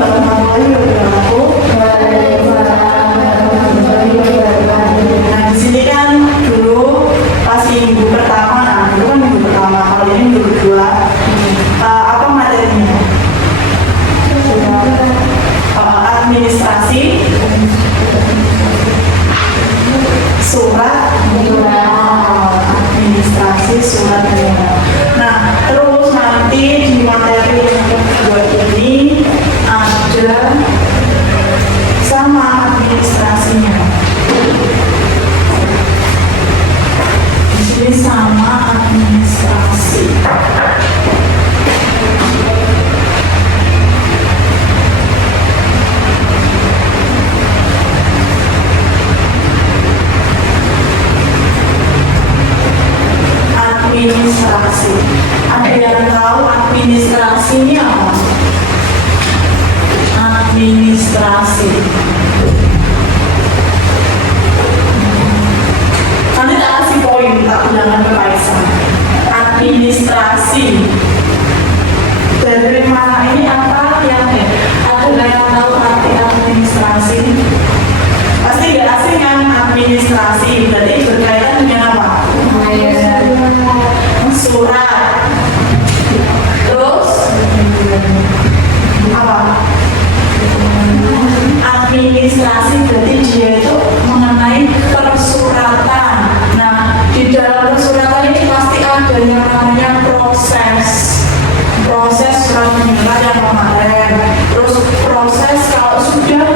warahmatullahi wabarakatuh. Nah, di sini kan dulu pas minggu pertama, nah itu kan minggu pertama, kalau ini minggu kedua. Apa materinya? Administrasi, surat administrasi surat menyurat. Nah, terus nanti di materi yang kedua ini ada sama administrasinya. Di sini sama administrasi. Administrasi. Ada yang tahu administrasinya apa? Administrasi. Nanti tak kasih poin, tak bilangan ke Kaisar. Administrasi. Dari mana ini apa yang ada yang tahu arti administrasi? Pasti nggak asing kan administrasi. Berarti berkaitan dengan apa? Surat. Terus apa? Administrasi berarti dia itu mengenai persuratan. Nah, di dalam persuratan ini pasti ada yang namanya proses surat menyurat yang kemarin. Terus proses kalau sudah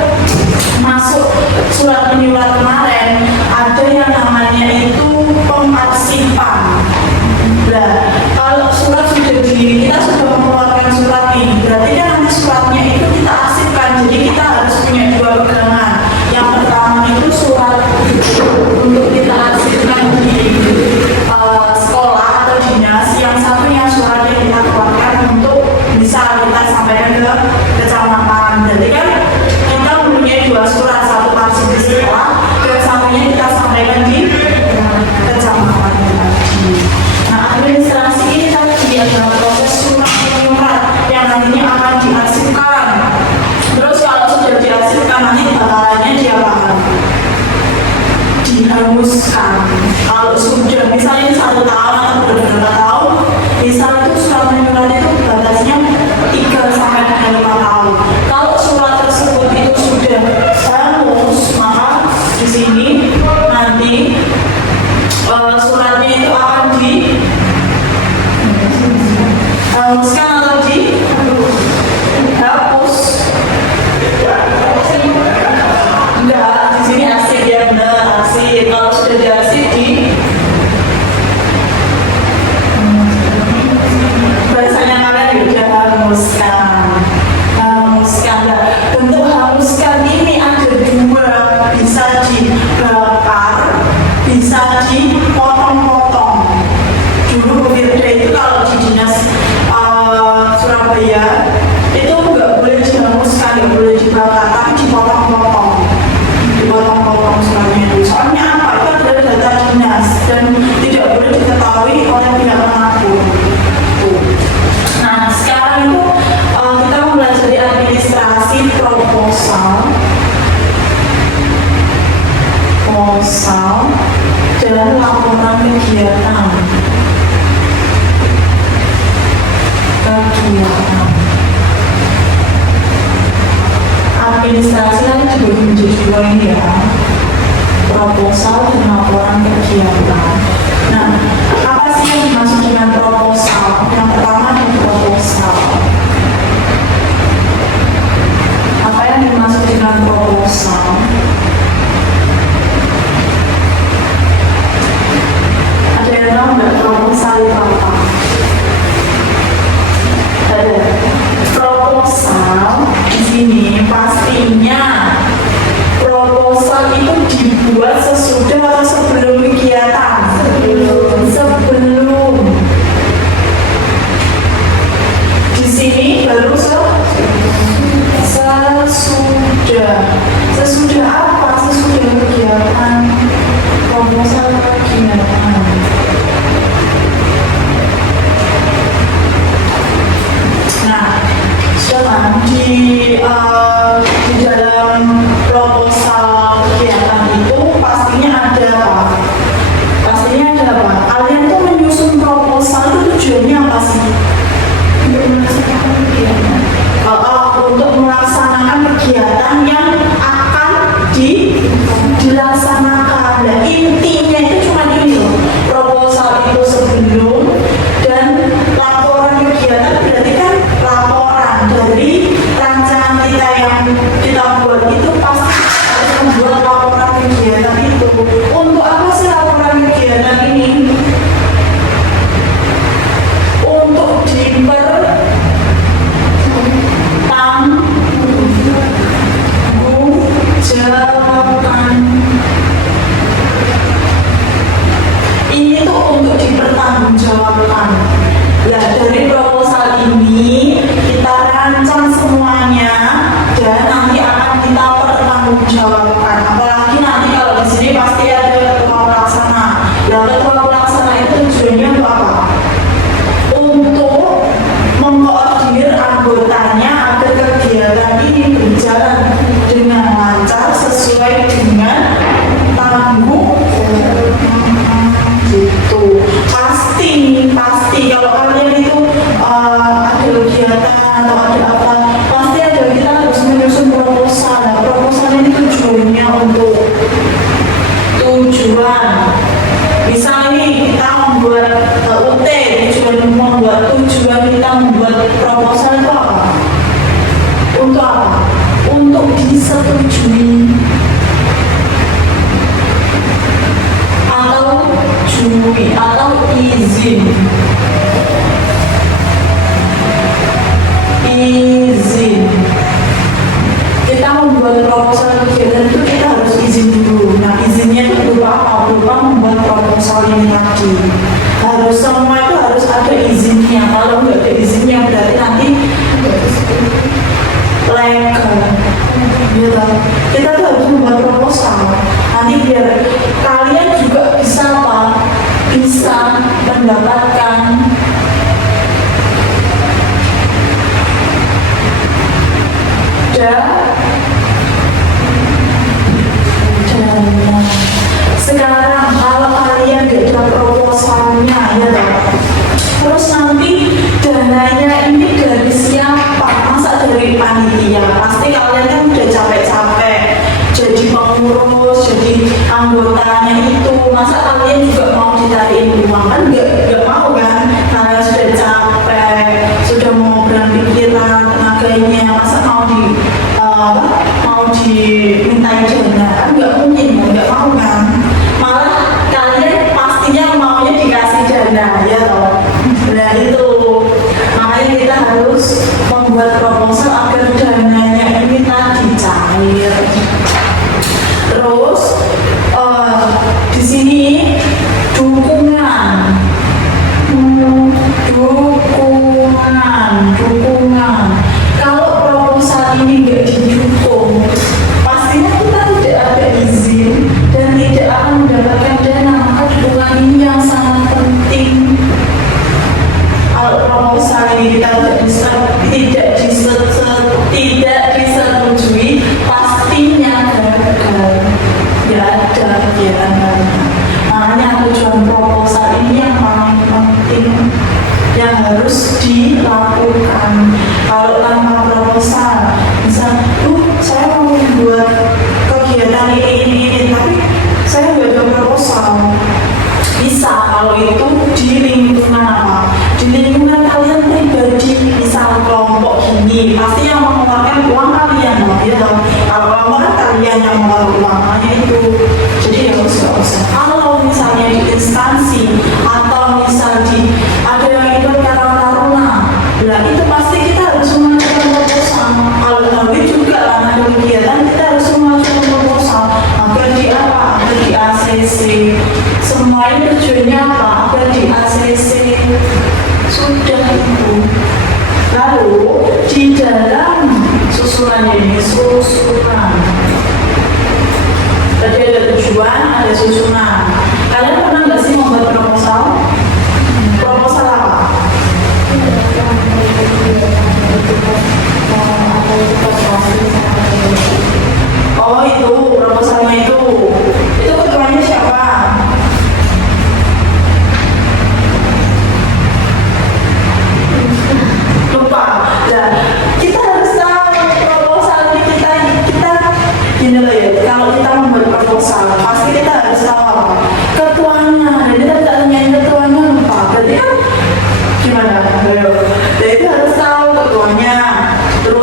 masuk surat menyurat kemarin, ada yang namanya itu pengarsipan. Nah, kalau surat sudah kita sudah mengeluarkan surat ini, berarti kan nanti suratnya itu kita arsipkan. Jadi kita harus punya dua pegangan. Yang pertama itu surat untuk kita arsipkan di sekolah atau dinas. Yang satunya surat yang kita keluarkan untuk bisa kita sampaikan ke kecamatan. Jadi kan kita mempunyai dua surat, satu arsip di sekolah, dan satunya kita sampaikan di kecamatan. Administrasi ini tadi adalah proses surat menyurat yang nantinya akan diarsipkan. Terus kalau sudah diarsipkan nanti bakalannya diapakan? Dihanguskan. Kalau sudah misalnya 1 tahun atau beberapa tahun, misalnya itu surat menyurat itu batasnya 3 sampai 5 tahun. Kalau surat tersebut itu sudah hangus, maka di sini nanti suratnya itu akan dihanguskan atau dihapus. Enggak, di sini arsip ya, benar arsip. Kalau sudah diarsip di bahasanya kalian sudah hanguskan. Nah, bentuk hanguskan ini ada dua, bisa dibakar, bisa dipotong-potong. Dulu Bu Firda itu kalau di dinas Surabaya itu nggak boleh dihanguskan, nggak boleh dibakar, tapi dipotong-potong suratnya itu. Soalnya apa? Itu adalah data dinas dan tidak boleh diketahui oleh pihak manapun. Nah, sekarang itu kita mempelajari administrasi proposal dan laporan kegiatan. Administrasi nanti juga menjadi dua ini ya, proposal dan laporan kegiatan. Nah, apa sih yang dimaksud dengan proposal? Yang pertama adalah proposal. Apa yang dimaksud dengan proposal? Ada yang tahu nggak proposal itu apa? Ada. Proposal di sini pastinya proposal itu dibuat sesudah atau sebelum kegiatan. Sebelum. Nah, di dalam proposal kegiatan itu pastinya ada apa? Pastinya ada apa? Kalian tuh menyusun proposal itu tujuannya apa sih? Untuk melaksanakan kegiatan yang akan dilaksanakan. Nah, intinya itu cuma ini loh. Proposal itu sebelum dan laporan kegiatan berarti kan laporan dari rancangan kita yang kita buat itu pasti harus membuat laporan kegiatan itu. Untuk apa sih laporan kegiatan ini? Untuk dipertanggungjawabkan. Ini tuh untuk dipertanggungjawabkan. Nah, dari proposal ini kita rancang semuanya dan nanti akan kita pertanggungjawabkan. Apalagi nanti kalau di sini pasti ada ketua pelaksana. Nah, ketua pelaksana itu tujuannya untuk apa? Untuk mengkoordinir anggotanya agar kegiatan ini berjalan dengan lancar sesuai dengan tanggung gitu. Pasti kalau kalian itu ada kegiatan atau ada apa, pasti ada kita harus menyusun proposal. Nah, proposal ini tujuannya untuk tujuan. Misal ini kita membuat UT, tujuan kita membuat proposal itu apa? Untuk apa? Untuk disetujui atau izin. Kita membuat proposal kegiatan itu kita harus izin dulu. Nah, izinnya itu berupa apa? Berupa membuat proposal ini tadi. Harus semua itu harus ada izinnya. Kalau nggak ada izinnya berarti nanti legal. Gitu. Kita tuh harus membuat proposal. Nanti biar kalian juga bisa apa? Bisa mendapatkan dana. Sekarang kalau kalian gak ada proposalnya ya terus nanti dananya ini dari siapa? Masa dari panitia? Pasti kalian kan udah capek-capek jadi pengurus, jadi anggotanya itu. Masa kalian juga mau dicariin uang? Kan gak mau kan? Kalian sudah capek, sudah mau berpikiran tenaganya, masa mau dimintain dana? Kan gak mungkin, gak mau kan? Malah kalian pastinya maunya dikasih dana ya toh. Nah itu makanya kita harus membuat proposal agar dananya ini tadi cair. Terus di sini dukungan. Kalau proposal ini nggak didukung, pastinya kita tidak ada izin dan tidak akan mendapatkan dana. Maka dukungan ini yang sangat penting. Kalau proposal ini kita tidak disetujui, pastinya gagal. Tidak ada kegiatan lainnya. Makanya tujuan proposal ini yang paling penting yang harus dilakukan. Kalau tanpa proposal, misal, saya mau membuat kegiatan ini, tapi saya nggak ada proposal. Bisa kalau itu di lingkungan apa? Di lingkungan kalian pribadi, misal kelompok gini, pasti yang mengeluarkan uang kalian loh, ya toh. Kalau kelompok kalian yang mengeluarkan uangnya itu, jadi harus nggak usah. Kalau misalnya di instansi atau misal ada yang ikut Karang Taruna, nah itu pasti kita harus mengajukan proposal. Kalau kami juga ada kegiatan kita harus mengajukan proposal agar di apa? Agar di ACC. Semua ini tujuannya apa? Agar di ACC. Sudah itu. Lalu di dalam susunan ini tadi ada tujuan, ada susunan. Kalian pernah nggak sih membuat proposal? Proposal apa?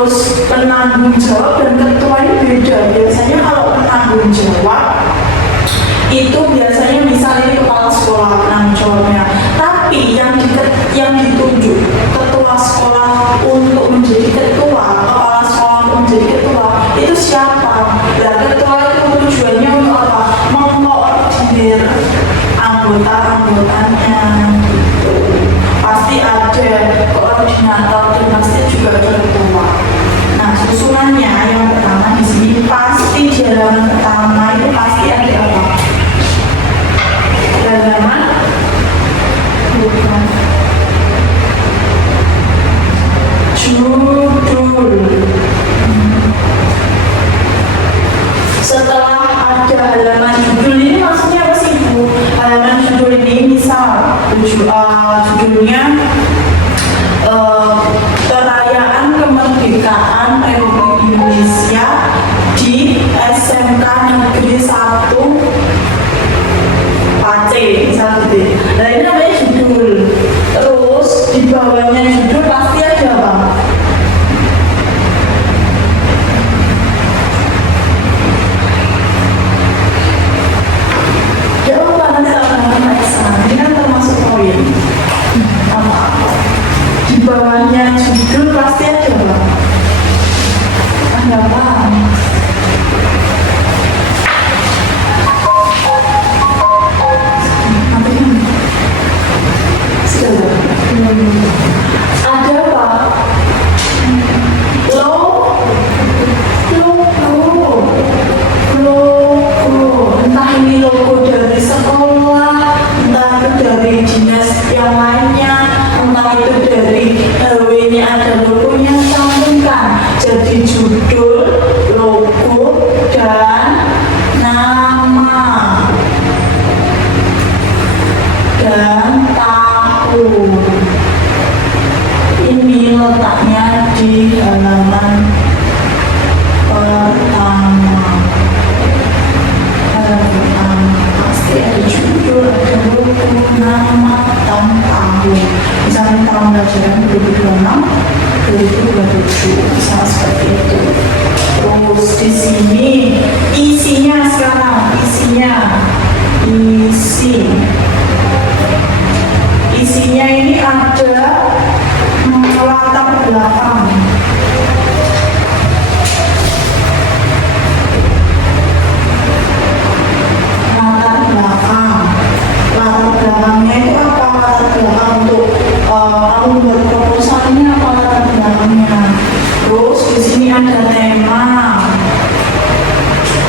Terus penanggung jawab dan ketua ini beda. Biasanya kalau penanggung jawab itu biasanya misalnya kepala sekolah penanggung jawabnya. Tapi yang ditunjuk ketua sekolah untuk menjadi ketua, kepala sekolah untuk menjadi ketua itu siapa? Nah, ketua itu tujuannya untuk apa? Mengkoordinir anggota-anggotanya. Pasti ada koordinator dan pasti juga ada ketua. Nah, susunannya yang pertama di sini pasti di halaman pertama itu pasti ada apa? Halaman bukan judul. Setelah ada halaman judul ini maksudnya apa sih Bu? Halaman judul ini misal judulnya perayaan kemerdekaan Republik Indonesia di SMK Negeri 1 Pace misalnya gitu. Nah ini namanya judul. Terus di bawahnya judul pasti ada apa? Ini kan termasuk poin. Di bawahnya judul pasti ada apa? Ada apa? Ada apa? Logo. Entah ini logo dari sekolah, entah itu dari dinas yang lainnya, entah itu dari RW-nya ada logonya, cantumkan. Jadi judul, logo, dan nama dan tahun. Ini letaknya di halaman pertama. Pasti ada judul, ada logo, nama, dan tahun. Misalnya tahun pelajaran 2026, 2027, misalnya seperti itu. Terus di sini isinya sekarang, isinya ini ada latar belakang. Latar belakangnya itu apa? Latar belakang untuk kamu buat proposalnya apa latar belakangnya? Terus di sini ada tema,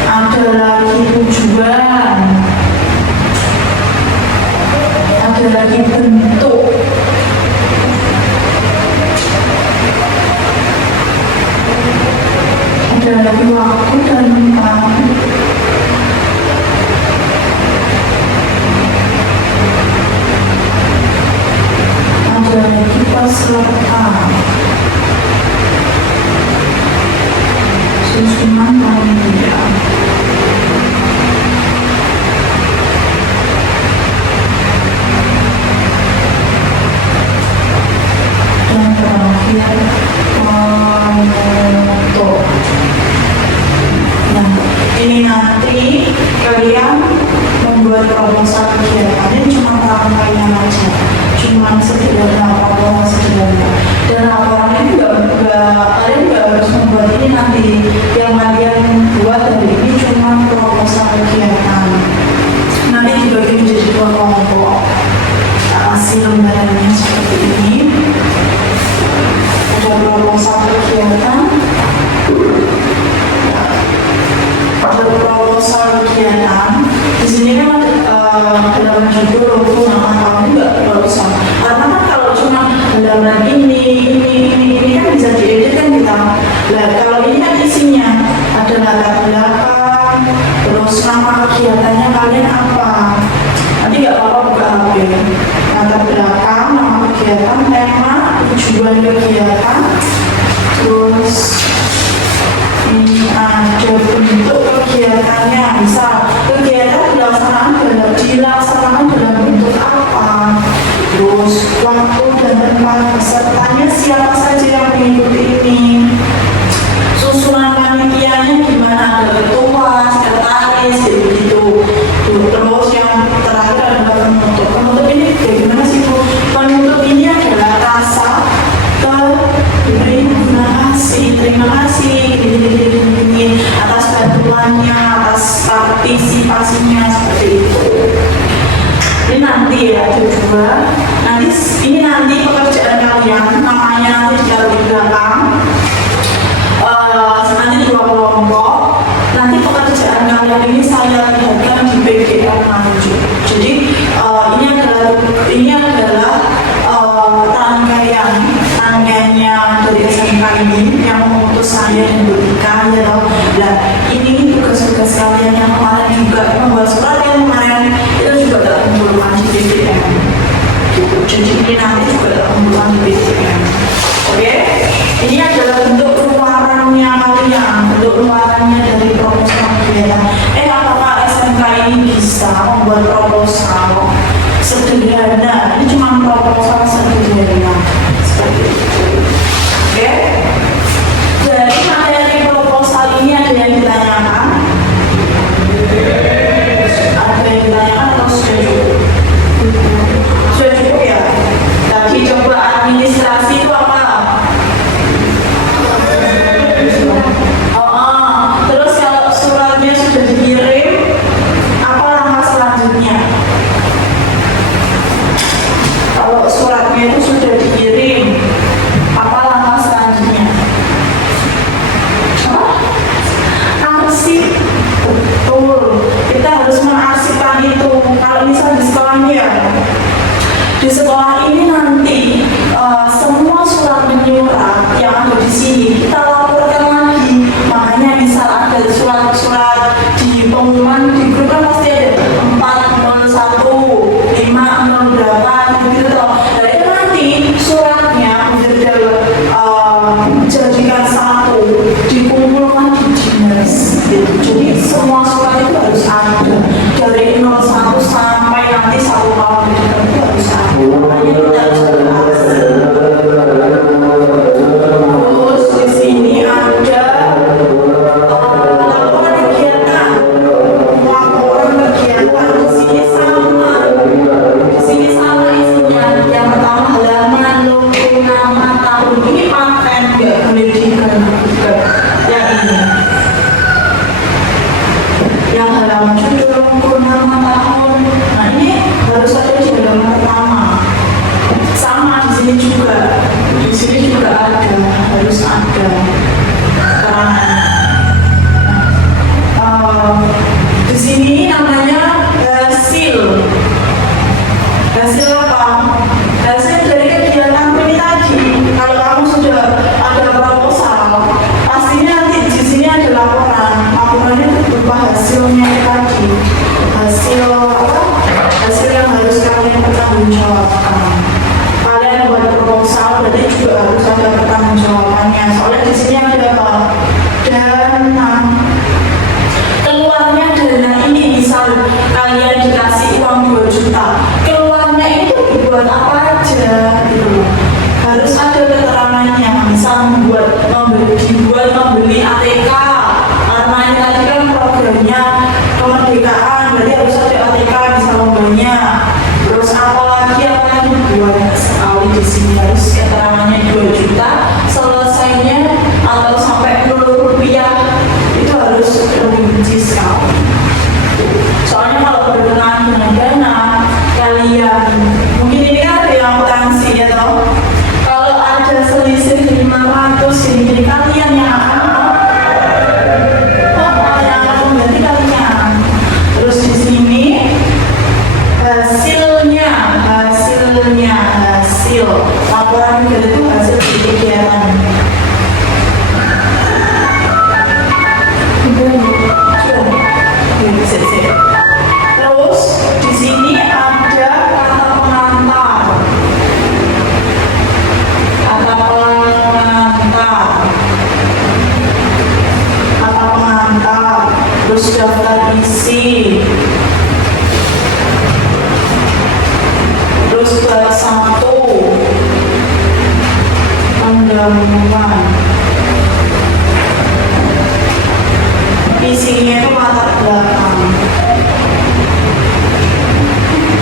ada lagi tujuan, ada lagi bentuk, ada lagi waktu dan tempat. Ada lagi peserta, susunan panitia, dan terakhir foto. Nah, ini nanti kalian membuat proposal kegiatan ini cuma rangkaian aja, cuma sederhana laporan sederhana. Dan laporannya juga kalian nggak harus membuat ini nanti. Yang kalian buat dari ini cuma proposal kegiatan. Nanti dibagi menjadi dua kelompok. Hasil lembarannya seperti ini. Ada proposal kegiatan. Ada proposal kegiatan. Di sini kan dalam judul logo nama tahun juga proposal. Karena kan kalau cuma halaman ini kan bisa diedit kan kita. Nah kalau ini kan isinya ada latar belakang, terus nama kegiatannya kalian apa. Nanti nggak apa-apa buka HP. Latar belakang, nama kegiatan, tema, tujuan kegiatan, terus ini ada bentuk kegiatannya. Misal kegiatan dilaksanakan dalam bentuk apa, terus waktu dan tempat pesertanya siapa saja yang mengikuti ini, terima kasih gini atas bantuannya, atas partisipasinya seperti itu. Ini nanti ya kedua, nanti pekerjaan kalian namanya nanti ditaruh di belakang. Nanti 2 kelompok. Nanti pekerjaan kalian ini saya lihatkan di PGR lanjut. Jadi ini adalah rangkaiannya dari SMK ini yang mengutus saya dan berikan ya loh. Dan ini tugas-tugas kalian yang kemarin juga membuat surat yang kemarin itu juga terkumpulkan di PGR. Gitu. Jadi ini nanti juga terkumpulkan di PGR. Oke? Ini adalah bentuk luarannya kalian, bentuk luarannya dari proposal kegiatan. Apakah SMK ini bisa membuat proposal sederhana? Ini cuma proposal sederhana seperti itu. Oke? Dari materi proposal ini ada yang ditanyakan? Ada yang ditanyakan atau sudah cukup? Sudah cukup ya? Tadi coba administrasi itu apa? Terus kalau suratnya sudah dikirim, apa langkah selanjutnya? Kalau suratnya itu sudah dikirim, apa langkah selanjutnya? Arsip. Betul. Kita harus mengarsipkan itu. Kalau misal di sekolahnya ya, di sekolah ini nanti semua surat menyurat yang ada di sini kita laporkan lagi. Makanya misal ada surat-surat di pengumuman di grup kan pasti ada 401, 508 gitu toh. Nah itu nanti suratnya jadikan satu, dikumpulkan di dinas gitu. Jadi semua surat itu harus ada dari 01 sampai nanti 1 tahun itu harus ada. Makanya kita harus terus di sini ada laporan kegiatan. Di sini sama isinya. Yang pertama halaman, logo, nama, tahun. Ini paten nggak pendidikan juga. Yang ini. Yang halaman judul, logo, nama, tahun. Nah ini harus ada di halaman pertama. Sama di sini juga. Di sini juga ada, harus ada keterangannya. Di sini namanya hasil. Hasil apa? Hasil dari kegiatan ini tadi. Kalau kamu sudah ada proposal, pastinya nanti di sini ada laporan. Laporannya itu berupa hasilnya tadi. Hasil apa? Hasil yang harus kalian pertanggungjawabkan. Kalian buat proposal berarti juga harus ada pertanggungjawabannya. Soalnya di sini ada apa? Dana. Keluarnya dana ini misal kalian dikasih uang 2 juta. Keluarnya itu dibuat apa aja gitu. Harus ada keterangannya. Misal dibuat membeli ATK. Karena ini tadi kan programnya kemerdekaan, berarti harus ada ATK bisa lombanya. Terus apalagi dibuat sekali di sini harus keterangannya 2 juta. Selesainya atau sampai 0 rupiah itu harus rinci sekali. Soalnya kalau berkenaan dengan dana kalian, mungkin ini kan ada yang akuntansi ya toh. Kalau ada selisih 500 ini kalian yang akan mengganti kalian. Terus di sini hasil laporan itu hasil kegiatan. Terus di sini ada kata pengantar. Terus daftar isi. Terus bab 1 pendahuluan. Isinya itu latar belakang,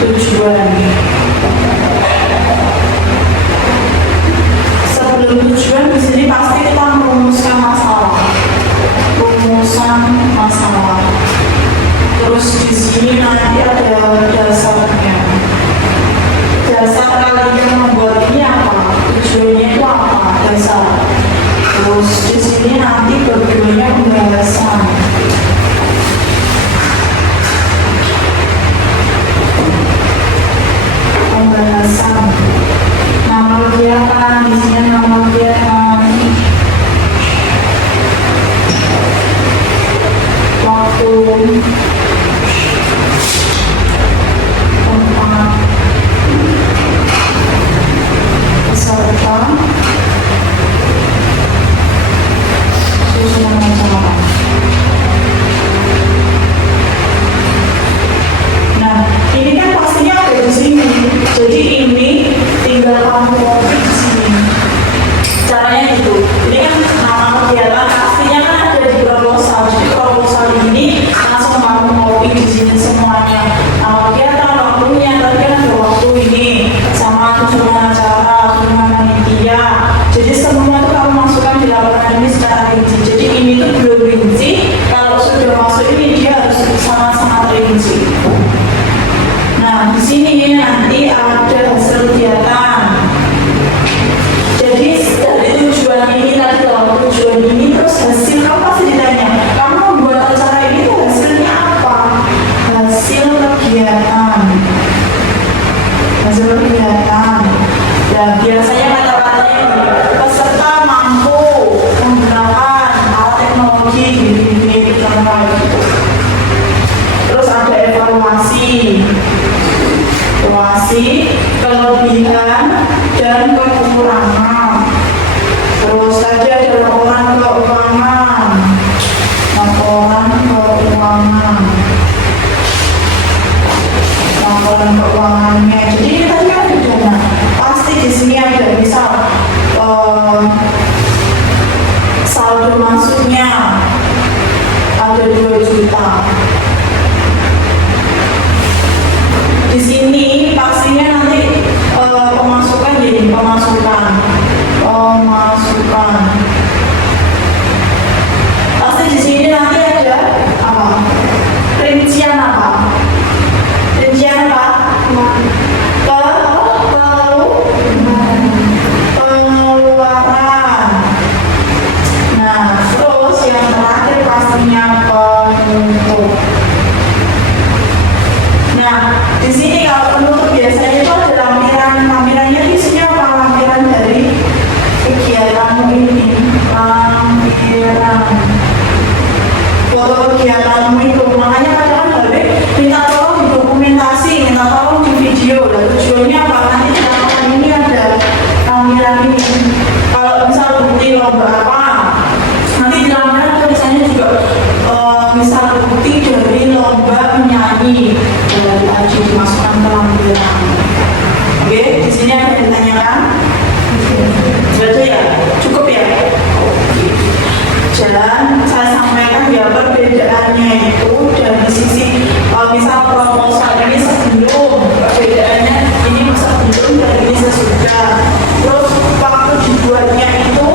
tujuan. Sebelum tujuan di sini pasti kita merumuskan di sini nanti berikutnya pembahasan. Nama kegiatan, di sini nama kegiatan, waktu, tempat, peserta, susunan acara. Nah, ini kan pastinya ada di sini. Jadi ini tinggal kamu copy di sini. Caranya gitu. Ini kan nama kegiatan pastinya kan ada di proposal. Jadi proposal ini langsung kamu copy di sini semuanya. Nama kegiatan, waktunya, tadi kan ada waktu ini sama susunan acara, susunan panitia. Jadi semua itu kamu masukkan di laporan ini secara rinci. Jadi ini tuh belum rinci. Kalau sudah masuk ini dia harus sangat-sangat rinci. Nah, di sini nanti ada hasil kegiatan. Jadi dari tujuan ini tadi loh, tujuan ini terus hasil kamu pasti ditanya. Kamu membuat acara ini tuh hasilnya apa? Hasil kegiatan. Hasil kegiatan. Dan biasanya kata-katanya peserta mampu menggunakan alat teknologi gini-gini gitu. Terus ada evaluasi. Kelebihan dan kekurangan. Terus saja ada laporan keuangan. Laporan keuangannya. Jadi ini tadi kan ada dana. Pasti di sini ada misal saldo masuknya ada 2 juta. Di sini pastinya nanti pemasukan jadi pemasukan. Pasti di sini nanti ada apa? Rincian apa? Pengeluaran. Nah, terus yang terakhir pastinya penutup. Nah, di sini kalau penutup biasanya itu ada lampirannya isinya apa? Lampiran dari kegiatanmu ini. Lampiran foto kegiatanmu itu. Makanya kadang Babe minta tolong didokumentasi, minta tolong di video. Dan tujuannya apa? Nanti di laporan ini ada lampiran ini. Kalau misal bukti lomba apa, nanti di lampiran tulisannya juga misal bukti dari lomba menyanyi. Dari aja dimasukkan ke lampiran. Oke, di sini ada yang ditanyakan. Jadi ya, cukup ya. Dan saya sampaikan ya perbedaannya itu dari sisi misal proposal ini sebelum, perbedaannya ini sebelum dan ini sesudah. Terus waktu dibuatnya itu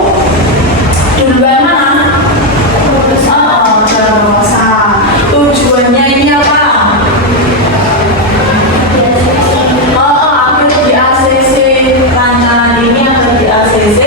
duluan mana? Tujuannya ini apa? Rancangan ini akan di ACC